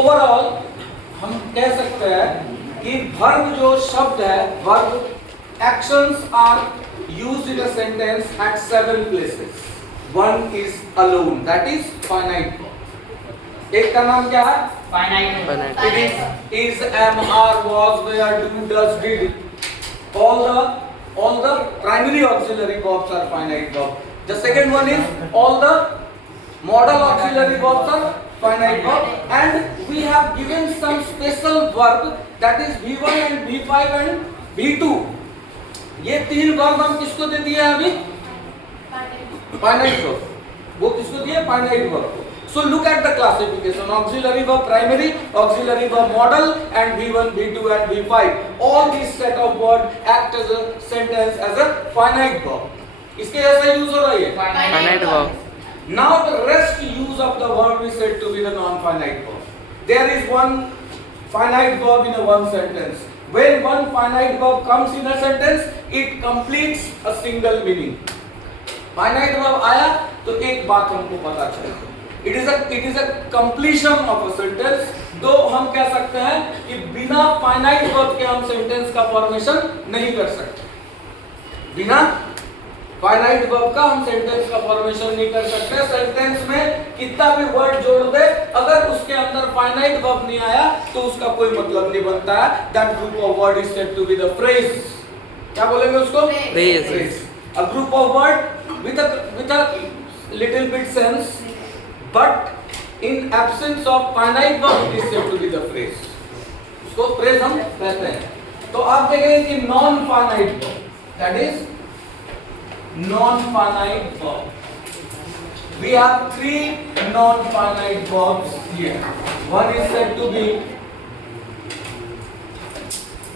Overall हम कह सकते हैं कि वर्ब जो शब्द है, verb actions are used in a sentence at 7 places. One is alone, that is finite verb. एक का नाम क्या है? Finite. It is, am, are, was, were, do, does, did. All the primary auxiliary verbs are finite verb. The second one is all the modal auxiliary verbs are finite verb, and we have given some special verb, that is V1 and V5 and V2. ये तीन verb हम किसको दे दिए हैं अभी? Finite verb. वो किसको दिए? Finite verb. So look at the classification. Auxiliary verb primary, auxiliary verb modal, and V1, V2 and V5. All these set of words act as a sentence as a finite verb. इसके ऐसा use हो रही है? Finite verb. Now the rest use of the verb is said to be the non-finite verb. There is one finite verb in a one sentence. When one finite verb comes in a sentence, it completes a single meaning. Finite verb आया तो एक बात हमको पता चला. It is a completion of a sentence. तो हम कह सकते हैं कि बिना finite verb के हम sentence का formation नहीं कर सकते. बिना finite verb का हम sentence का formation नहीं कर सकते. Sentence में कितना भी word जोड़ दे, अगर उसके अंदर finite verb नहीं आया तो उसका कोई मतलब नहीं बनता है. That group of word is said to be the phrase. क्या बोलेंगे उसको? Phrase. A group of word with a little bit sense, but in absence of finite verb it is said to be the phrase. उसको phrase हम कहते हैं. तो आप देखेंगे कि non-finite verb, that is non-finite verb. We have three non-finite verbs here. One is said to be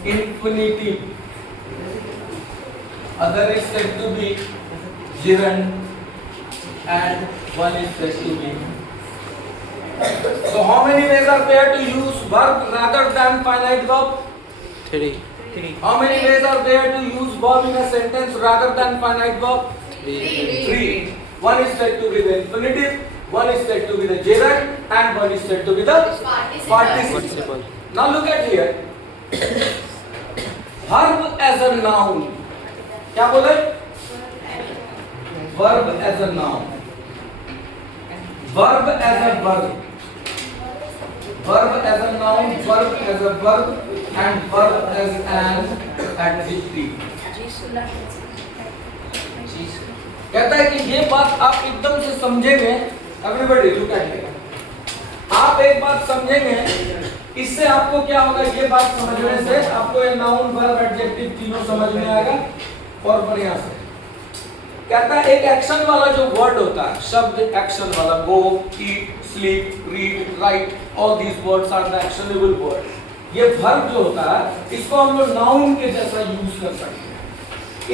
infinitive. Other is said to be gerund, and one is said to be. So how many ways are there to use verb rather than finite verb? 3. How many ways are there to use verb in a sentence rather than finite verb? 3. One is said to be the infinitive, one is said to be the gerund, and one is said to be the participle. Now look at here. Verb as a noun. क्या बोले? Verb as a noun. Verb as a verb. Verb as a noun, verb as a verb, and verb as an adjective. कहता है कि ये बात आप एकदम से समझेंगे. Everybody look at it. आप एक बात समझेंगे, इससे आपको क्या होगा? ये बात समझने से आपको ये नाउन, वर्ब, एडजेक्टिव तीनों समझ में आएगा और बढ़िया से. कहता है एक एक्शन वाला जो वर्ड होता है, शब्द एक्शन वाला, go, eat, sleep, read, write, all these words are the actionable word. ये वर्ब जो होता है इसको हम लोग नाउन के जैसा यूज कर सकते हैं.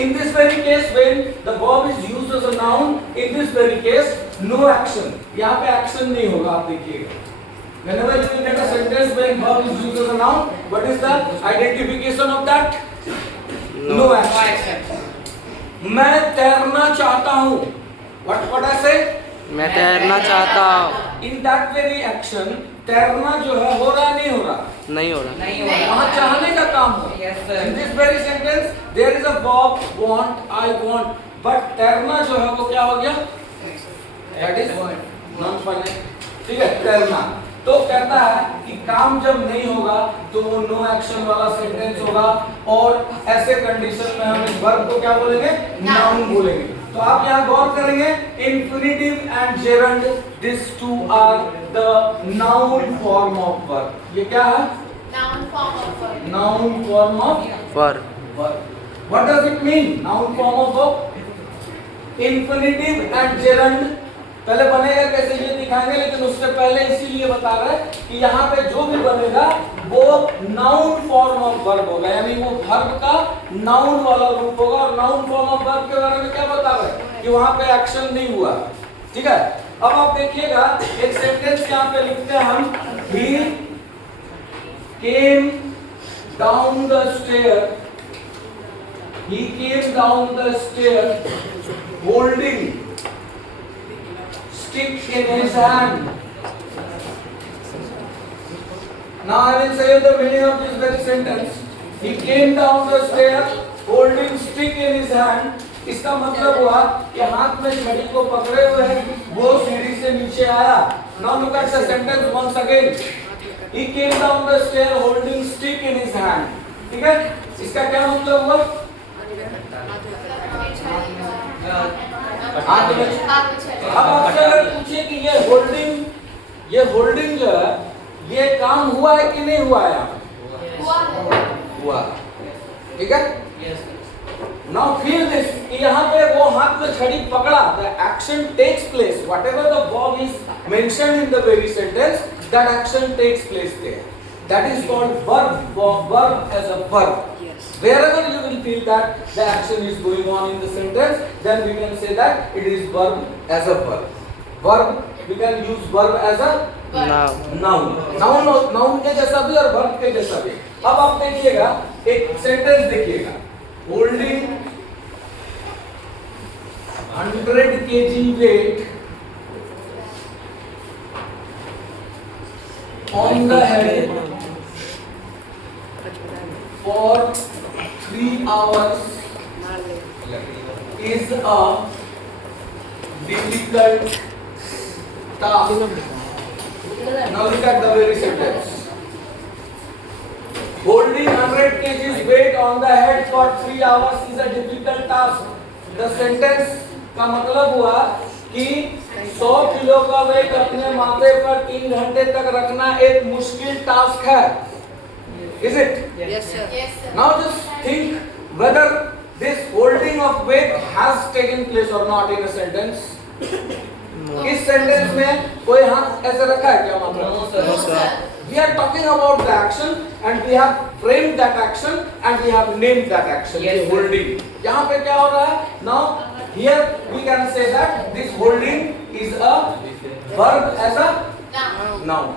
In this very case, when the verb is used as a noun, in this very case, no action. यहाँ पे action नहीं होगा, आप देखिएगा. Whenever you will get a sentence when verb is used as a noun, what is the identification of that? No action. मैं तैरना चाहता हूँ. What I say? मैं तैरना चाहता हूँ. In that very action, तैरना जो है हो रहा नहीं हो रहा? नहीं हो रहा. वहाँ चाहने का काम हो. In this very sentence, there is a verb want, I want, but तैरना जो है वो क्या हो गया? That is non-finite. ठीक है, तैरना. तो कहता है कि काम जब नहीं होगा तो वो नो एक्शन वाला सेंटेंस होगा, और ऐसे कंडीशन में हम इस वर्ब को क्या बोलेंगे? नाउन बोलेंगे. तो आप यहाँ गौर करेंगे, infinitive and gerund, these two are the noun form of verb. ये क्या है? Noun form of verb. Noun form of Verb. verb. What does it mean? Noun form of verb. Infinitive and gerund पहले बनेगा कैसे ये दिखाएंगे, लेकिन उससे पहले इसीलिए बता रहे हैं कि यहाँ पे जो भी बनेगा वो नाउन फॉर्म ऑफ वर्ब होगा, यानी वो वर्ब का नाउन वाला रूप होगा. और नाउन फॉर्म ऑफ वर्ब के बारे में क्या बता रहे हैं कि वहाँ पे एक्शन नहीं हुआ. ठीक है, अब आप देखिएगा एक सेंटेंस यहाँ पे लिखते हैं हम, he came down the stair, he came down the stair holding stick in his hand. Now I will say you the meaning of this very sentence. He came down the stair holding stick in his hand. इसका मतलब हुआ कि हाथ में छड़ी को पकड़े हुए है, वो सीढ़ी से नीचे आया. Now look at the sentence once again. He came down the stair holding stick in his hand. ठीक है? इसका क्या मतलब हुआ? हाथ में. अब आपसे अगर पूछे कि ये होल्डिंग जो है, ये काम हुआ है कि नहीं हुआ है? हुआ. ठीक है? Now feel this. यहाँ पे वो हाथ में छड़ी पकड़ा. The action takes place. Whatever the verb is mentioned in the very sentence, that action takes place there. That is called verb as a verb. Wherever you will feel that the action is going on in the sentence, then we can say that it is verb as a verb. Verb, we can use verb as a noun. Noun के जैसा भी और verb के जैसा भी. अब आप देखिएगा, एक सेंटेंस देखिएगा. Holding 100 kg weight on the head for 3 hours is a difficult task. Now look at the very sentence. Holding 100 kg weight on the head for 3 hours is a difficult task. The sentence का मतलब हुआ कि 100 kilo का wait अपने माथे पर 3 घंटे तक रखना एक मुश्किल टास्क है. Is it? Yes, sir. Yes, sir. Now just think whether this holding of weight has taken place or not in a sentence. इस सेंटेंस में कोई हाथ ऐसे रखा है क्या? मतलब No, sir. we are talking about the action and we have framed that action and we have named that action. Yes, holding. यहाँ पे क्या हो रहा है? Now here we can say that this holding is a verb as a noun.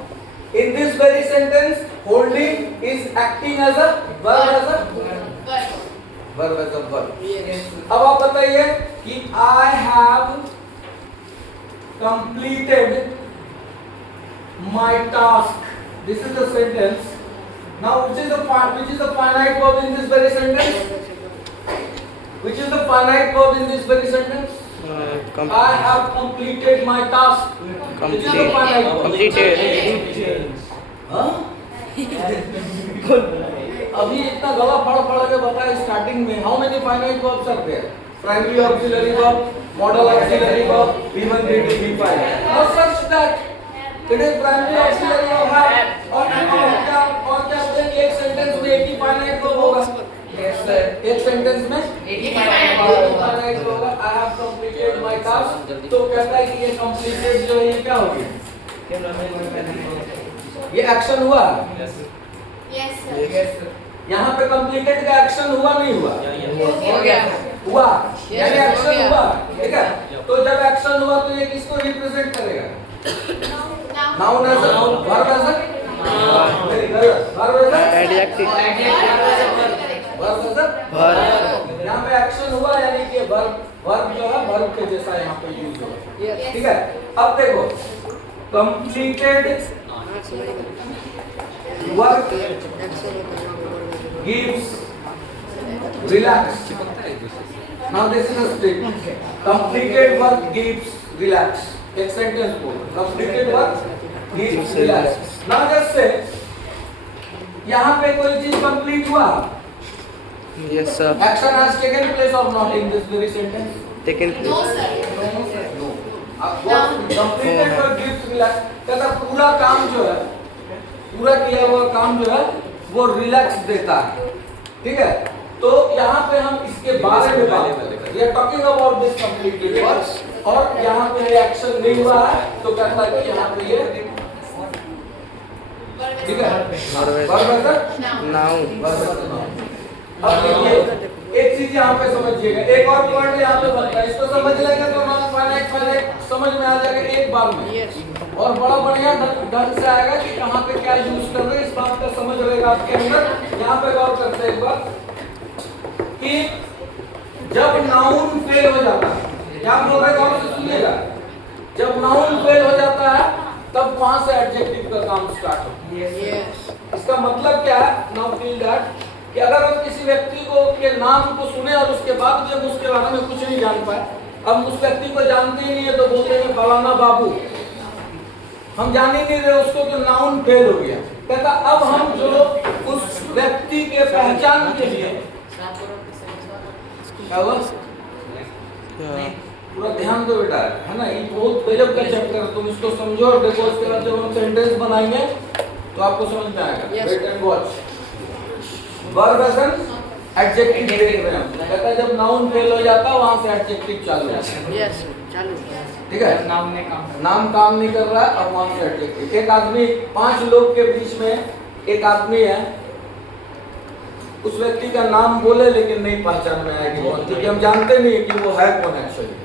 In this very sentence, holding is acting as a verb as a verb. अब आप बताइए कि I have completed my task. This is the sentence. Now, which is the finite verb in this very sentence? Which is the finite verb in this very sentence? I have completed my task. Which is the finite verb? Completed. हाँ? अभी इतना गला पढ़ के बताया starting में. How many finite verbs are there? Primary auxiliary verb, modal auxiliary verb, V1, V2, V5. Now such that it is primary auxiliary verb. और क्या बोलेंगे? एक सेंटेंस में एक ही finite verb होगा. Yes sir. एक सेंटेंस में एक ही finite verb होगा. I have completed my task. तो कहता है कि ये completed जो है ये क्या हो गया? ये एक्शन हुआ? Yes, sir. यहाँ पे completed का एक्शन हुआ नहीं हुआ? हो गया. हुआ. यानी एक्शन हुआ. ठीक है? तो जब एक्शन हुआ तो ये किसको रिप्रेजेंट करेगा? Noun as a verb as a verb as a Adjective. verb as a Verb. यहाँ पे एक्शन हुआ यानी कि वर्ब जो है वर्ब के जैसा यहाँ पे यूज होगा. ठीक है? अब देखो completed work gives relax. Now this is a statement. Completed work gives relax. एक सेंटेंस बोल. Completed work gives relax. Now just say यहाँ पे कोई चीज कंप्लीट हुआ. Yes sir. Action has taken place or not in this very sentence? Taken No, place. sir. No. Completed work gives relax. कहता पूरा काम जो है, पूरा किया हुआ काम जो है वो रिलैक्स देता है. ठीक है? तो यहाँ पे हम इसके बारे में बात करेंगे. We are talking about this completed work. और यहाँ पे एक्शन नहीं हुआ है तो कहता है कि यहाँ पे ये ठीक है verb as a Noun. अब देखिए एक चीज यहाँ पे समझिएगा. एक और पॉइंट यहाँ पे बनता है. इसको समझ लेंगे तो नॉन फाइनाइट समझ में आ जाएगा एक बार में. और बड़ा बढ़िया ढंग से आएगा कि कहाँ पे क्या यूज कर रहे हैं. इस बात का समझ रहेगा आपके अंदर. यहाँ पे गौर करते हैं एक बार कि जब नाउन फेल हो जाता है, क्या बोल रहे हैं? गौर से सुनिएगा. जब नाउन फेल हो जाता है तब वहां से एडजेक्टिव का काम स्टार्ट होता है। Yes. इसका मतलब क्या है? नाउ फील दैट कि अगर हम किसी व्यक्ति को के नाम को सुने और उसके बाद भी हम उसके बारे में कुछ नहीं जान पाए, अब उस व्यक्ति को जानते ही नहीं है तो बोलते हैं फलाना बाबू, हम जान ही नहीं रहे उसको तो नाउन फेल हो गया। कहता अब हम जो उस व्यक्ति के पहचान के लिए क्या हुआ? पूरा ध्यान दो बेटा, है ना, ये बहुत गजब का चैप्टर है, तुम इसको समझो और देखो, उसके बाद जब हम सेंटेंस बनाएंगे तो आपको समझ में आएगा। Wait and watch. Verb adjective देख रहे हैं हम, कहता है जब नाउन फेल हो जाता है वहां से एडजेक्टिव चालू होता है। Yes. चालू। ठीक है, नाम काम नहीं कर रहा, अब वहां से एडजेक्टिव। एक आदमी, 5 लोग के बीच में एक आदमी है, उस व्यक्ति का नाम बोले लेकिन नहीं पहचान में आएगी कौन, क्योंकि हम जानते नहीं कि वो है कौन एक्चुअली।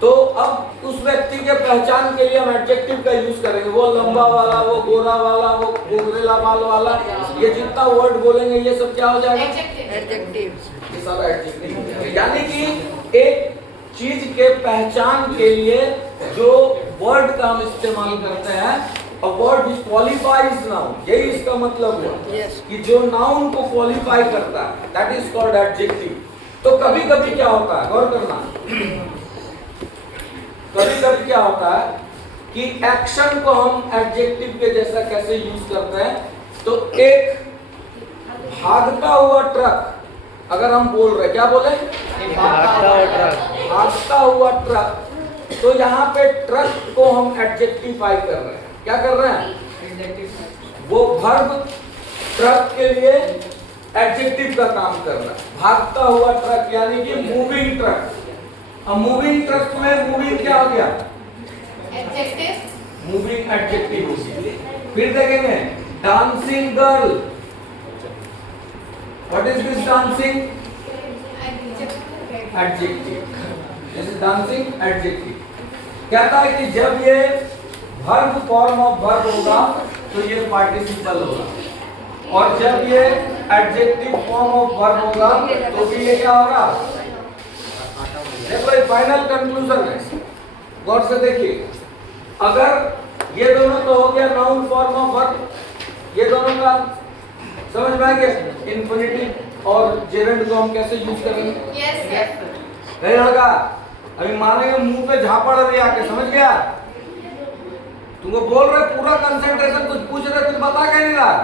तो अब उस व्यक्ति के पहचान के लिए हम एडजेक्टिव का यूज करेंगे। वो लंबा वाला, वो गोरा वाला, वो गोरेला बाल वाला, ये जितना वर्ड बोलेंगे ये सब क्या हो जाएगा? Adjective. ये सारा एडजेक्टिव हो जाएगा। यानी कि एक चीज के पहचान के लिए जो वर्ड का हम इस्तेमाल करते हैं, a word which qualifies noun, यही इसका मतलब हुआ। Yes. कि जो नाउन को क्वालिफाई करता है, that is called adjective। तो कभी कभी क्या होता है, गौर करना, कभी कभी क्या होता है कि एक्शन को हम एडजेक्टिव के जैसा कैसे यूज करते हैं। तो एक भागता हुआ ट्रक, अगर हम बोल रहे, क्या बोले? भागता हुआ ट्रक, तो यहाँ पे ट्रक को हम एडजेक्टिफाई कर रहे हैं। क्या कर रहे हैं? वो वर्ब ट्रक के लिए एडजेक्टिव का काम कर रहा है। भागता हुआ ट्रक यानी कि मूविंग ट्रक। अब मूविंग ट्रक में मूविंग क्या हो गया? Adjective. मूविंग एडजेक्टिव हो गया। फिर देखेंगे dancing girl, what is this dancing? Adjective. This is dancing adjective. कहता है कि जब ये वर्ब फॉर्म ऑफ वर्ब होगा तो ये पार्टिसिपल होगा, और जब ये एडजेक्टिव फॉर्म ऑफ वर्ब होगा तो भी ये क्या होगा? देखो ये फाइनल कंक्लूजन है, गौर से देखिए। अगर ये दोनों तो हो गया नाउन फॉर्म ऑफ वर्ब, ये दोनों का समझ में आ गया। इंफिनिटिव और जेरेंड को हम कैसे यूज करेंगे? Yes, sir. नहीं लड़का, अभी मारेंगे मुंह पे झापड़ दे आके, समझ गया? तुमको बोल रहे पूरा कंसंट्रेशन, कुछ पूछ रहे कुछ बता क्या नहीं रहा।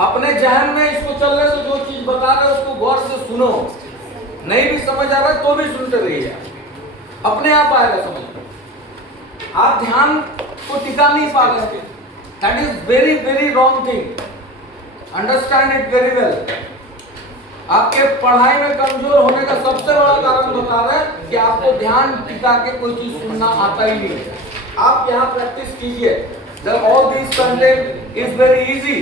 अपने जहन में इसको चलने से जो चीज बता रहे उसको गौर से सुनो, नहीं भी समझ आ रहा है तो भी सुनते रहिए, अपने आप आएगा समझ। आप ध्यान को टिका नहीं पा रहे, that is very very wrong thing, understand it very well. आपके पढ़ाई में कमजोर होने का सबसे बड़ा कारण बता रहे हैं कि आपको ध्यान टिका के कोई चीज सुनना आता ही नहीं है। आप यहाँ प्रैक्टिस कीजिए, जब all this content is very easy.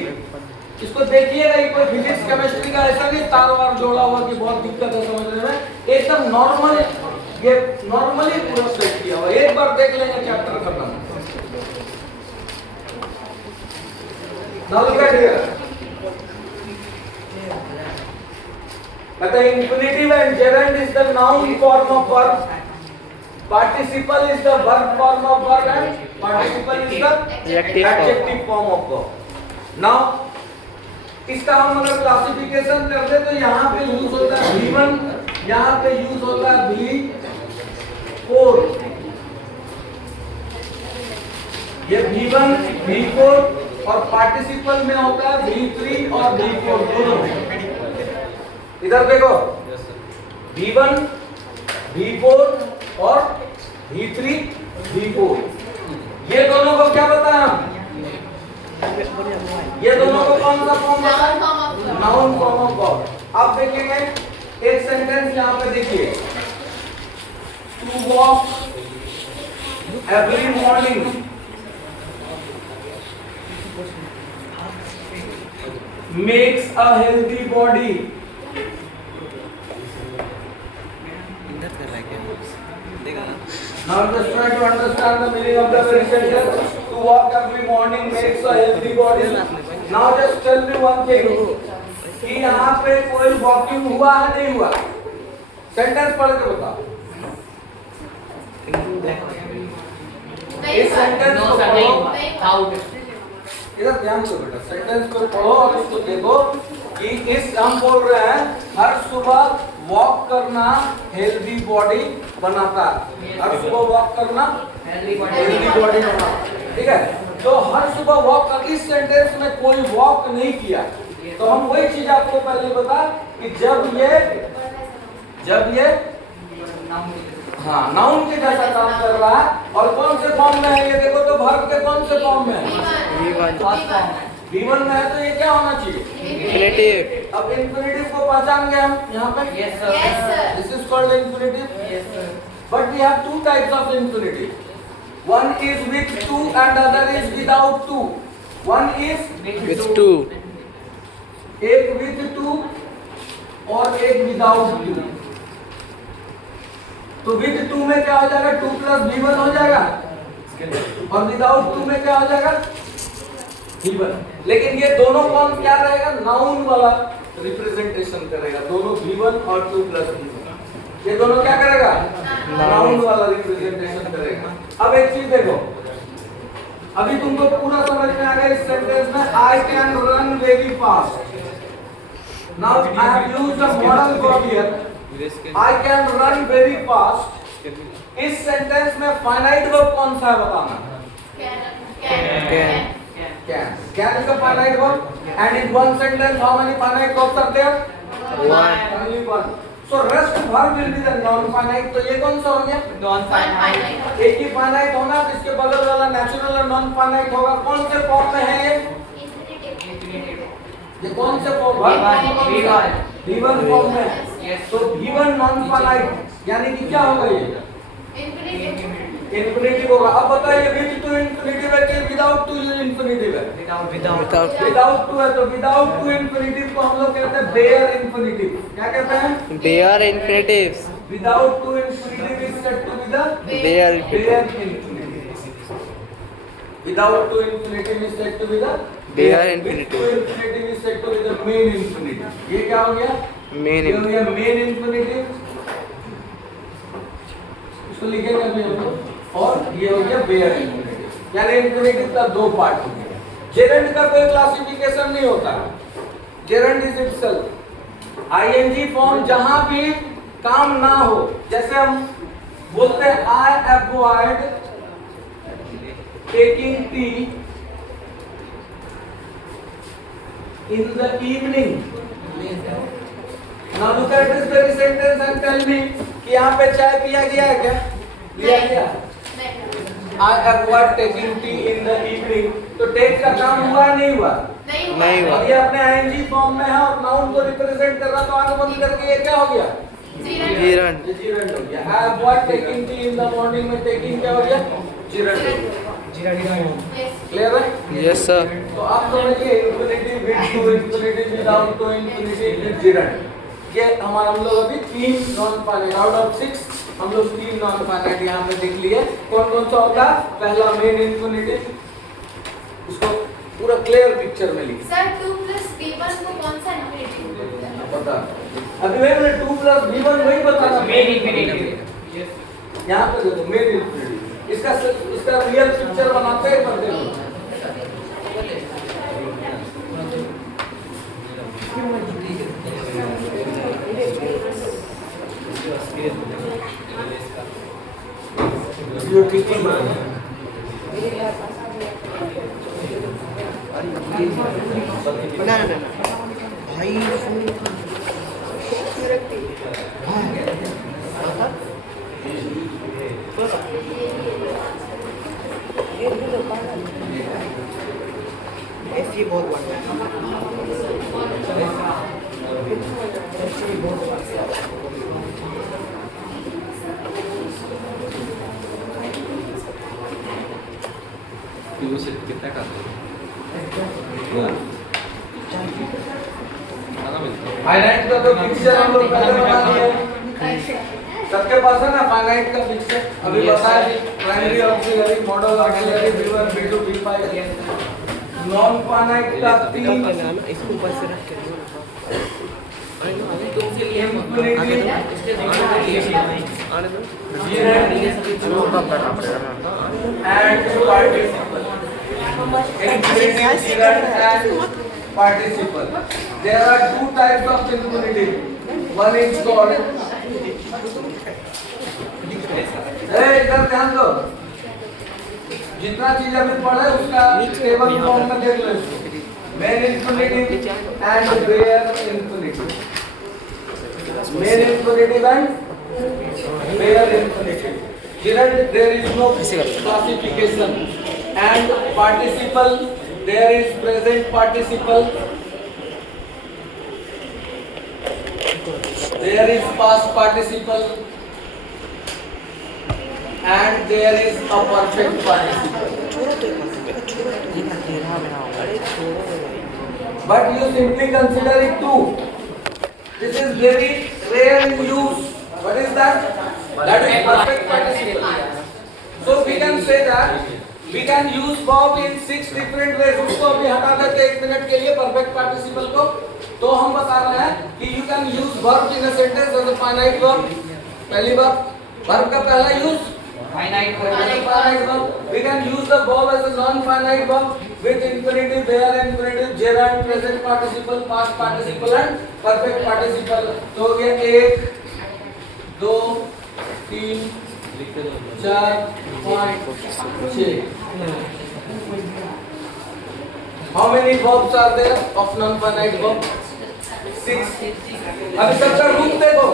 इसको देखिएगा, ये कोई फिजिक्स केमिस्ट्री का ऐसा नहीं तार वार जोड़ा हुआ कि बहुत दिक्कत है समझने में, एकदम नॉर्मल, ये नॉर्मली पूरा सेट किया हुआ। एक बार देख लेंगे चैप्टर खत्म। नाउ लुक एट हियर, कहता है infinitive and gerund is the noun form of verb, participle is the verb form of verb, and participle is the adjective form of verb। now इसका हम अगर क्लासिफिकेशन कर दे तो यहाँ पे यूज होता है V1, यहाँ पे यूज होता है V4, ये V1 V4, और पार्टिसिपल में होता है V3 और V4 दोनों। इधर देखो, V1 V4 और V3 V4, ये दोनों को क्या बताया हम? ये दोनों को कौन सा फॉर्म बताया? Noun form of verb. आप देखेंगे एक सेंटेंस यहाँ पे देखिए, to walk every morning makes a healthy body. Now just try to understand the meaning of the very sentence. To walk every morning makes a healthy body. Now just tell me one thing, कि यहाँ पे कोई walking हुआ है नहीं हुआ? Sentence पढ़ के बताओ। इस सेंटेंस को पढ़ो, Out. इधर ध्यान दो बेटा, सेंटेंस को पढ़ो और इसको देखो कि इस हम बोल रहे हैं हर सुबह वॉक करना हेल्दी बॉडी बनाता है। हर सुबह वॉक करना हेल्दी बॉडी बनाता है, ठीक है। तो हर सुबह वॉक कर, इस सेंटेंस में कोई वॉक नहीं किया, तो हम वही चीज आपको पहले बता कि जब ये हाँ नाउन के जैसा काम कर रहा है और कौन से फॉर्म में है ये देखो, तो वर्ब के कौन से फॉर्म में है? V1 में है, तो ये क्या होना चाहिए? Infinitive. अब इंफिनिटिव को पहचान गए हम यहाँ पे? Yes, sir. This is called infinitive. Yes, sir. But we have two types of infinitive. One is with two and other is without two. One is With two. एक with two और एक without two. तो with two में क्या हो जाएगा? 2 plus V1 हो जाएगा और without two में क्या हो जाएगा? V1. लेकिन ये दोनों कौन क्या रहेगा? नाउन वाला रिप्रेजेंटेशन करेगा, दोनों V1 और 2 plus V1 ये दोनों क्या करेगा? नाउन वाला रिप्रेजेंटेशन करेगा। अब एक चीज देखो, अभी तुमको पूरा समझ में आ गया इस सेंटेंस में I can run very fast. Now I have used a modal verb here, I can run very fast. इस सेंटेंस में फाइनाइट वर्ब कौन सा है बताना? Can. Can is a finite verb, and in one sentence how many finite verbs are there? One. Only one. So rest verb will be the non-finite. तो ये कौन सा हो गया? Non-finite. एक ही finite होना, तो इसके बगल वाला natural और non-finite होगा। कौन से फॉर्म में है ये? ये कौन से फॉर्म? V1 फॉर्म में। तो V1 non-finite यानी कि क्या होगा ये? इंफिनिटिव होगा। अब बताइए विद टू इंफिनिटिव है कि विदाउट टू इंफिनिटिव है? Without. विदाउट टू है, तो विदाउट टू इंफिनिटिव को हम लोग कहते हैं बेयर इंफिनिटिव। क्या कहते हैं? Bare infinitives. Without to infinitive is said to be the Bare infinitive. Infinitive. Without to infinitive is said to be the Bare infinitive. To infinitive is said to be the main infinitive. ये क्या हो गया? Main ये हो गया main infinitive. इसको लिखेंगे अभी हम लोग। और ये हो गया बेयर इंफिनिटिव, यानी इंफिनिटिव का दो पार्ट हो गया। जेरेंड का कोई क्लासिफिकेशन नहीं होता, gerund is itself ING form जहां भी काम ना हो, जैसे हम बोलते हैं I avoid taking tea in the evening. Now look at this very sentence and tell me कि यहाँ पे चाय पिया गया है क्या? लिया गया। I avoid taking tea in the evening. तो टेक का काम हुआ नहीं हुआ? नहीं हुआ। अब ये अपने आईएनजी फॉर्म में है और नाउन को रिप्रेजेंट कर रहा, तो आगे बंद करके ये क्या हो गया? Gerund. ये जीरंड हो गया। I avoid taking tea in the morning में टेकिंग क्या हो गया? जीरंड हो गया। क्लियर है? Yes, sir. तो आप समझिए infinitive with to, infinitive without to, infinitive with gerund. ये हमारा हम लोग अभी 3 नॉन फाइनाइट आउट ऑफ 6 हम लोग 3 नॉन फाइनाइट यहाँ पे देख लिए। कौन कौन सा होता है? पहला मेन इंफिनिटिव, इसको पूरा क्लियर पिक्चर में लिखिए। सर 2 plus V1 को कौन सा इंफिनिटिव बोलते हैं? बता अभी मैंने 2 plus V1 वही बताना मेन इंफिनिटिव। यहाँ पे देखो मेन इंफिनिटिव, इसका रियल पिक्चर बनाते हैं करते हैं। ठीक है ना भाई ऐसी बहुत बढ़िया कितना का फाइनाइट का तो पिक्चर हम लोग पहले बना लिए। सबके पास है ना फाइनाइट का पिक्चर? अभी बताया primary auxiliary model auxiliary V1 V2 V5 non finite का 3 इसको ऊपर से रख के infinitive, आने दो gerund, वो कम करना पड़ेगा ना and participle. Infinitive, gerund and participle. There are two types of infinitive. One is called. इधर ध्यान दो. जितना चीज अभी पढ़ा है उसका टेबल फॉर्म में देख लो इसको. Main infinitive and bare infinitive. Main infinitive and bare infinitive. Gerund, there is no classification. And participle, there is present participle. There is past participle. And there is a perfect participle. But you simply consider it too. This is very rare in use. What is that? That is perfect participle. So we can say that we can use verb in 6 different ways. उसको अभी हटा देते 1 minute के लिए perfect participle को. तो हम बता रहे हैं कि you can use verb in a sentence as a finite verb. पहली बात verb का पहला use finite verb. We can use the verb as a non-finite verb with infinitive, bare infinitive, gerund, present participle, past participle and perfect participle. तो ये 1, 2, 3, 4, 5, 6. How many verbs are there of non-finite verb? 6. अभी सबका रूप देखो.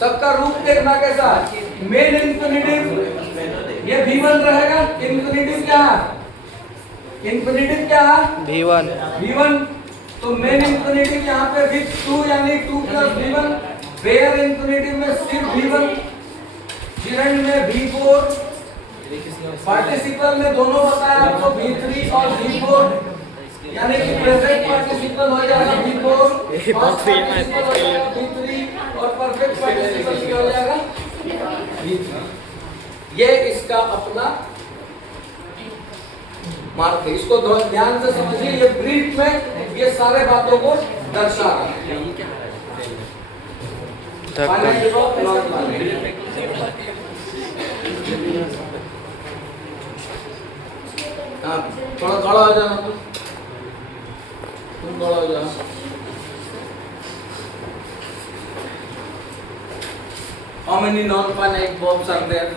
सबका रूप देखना कैसा है. मेन इंफिनिटिव ये V1 रहेगा. इंफिनिटिव क्या है? इंफिनिटिव क्या है? V1 V1. तो मेन इंफिनिटिव यहाँ पे विथ 2 यानी 2 प्लस V1. बेयर इंफिनिटिव में सिर्फ V1. gerund में V4. पार्टिसिपल में दोनों बताया आपको V3 और V4. यानी कि प्रेजेंट पार्टिसिपल हो जाएगा V4, पास्ट पार्टिसिपल हो जाएगा V3 और परफेक्ट पार्टिसिपल हो जाएगा V3. ये इसका अपना मार्क है. इसको ध्यान से समझिए. ये ब्रीफ में ये सारे बातों को दर्शा रहा है. थोड़ा खड़ा हो जाना. तुम खड़ा हो जाओ. How many non-finite verbs are there?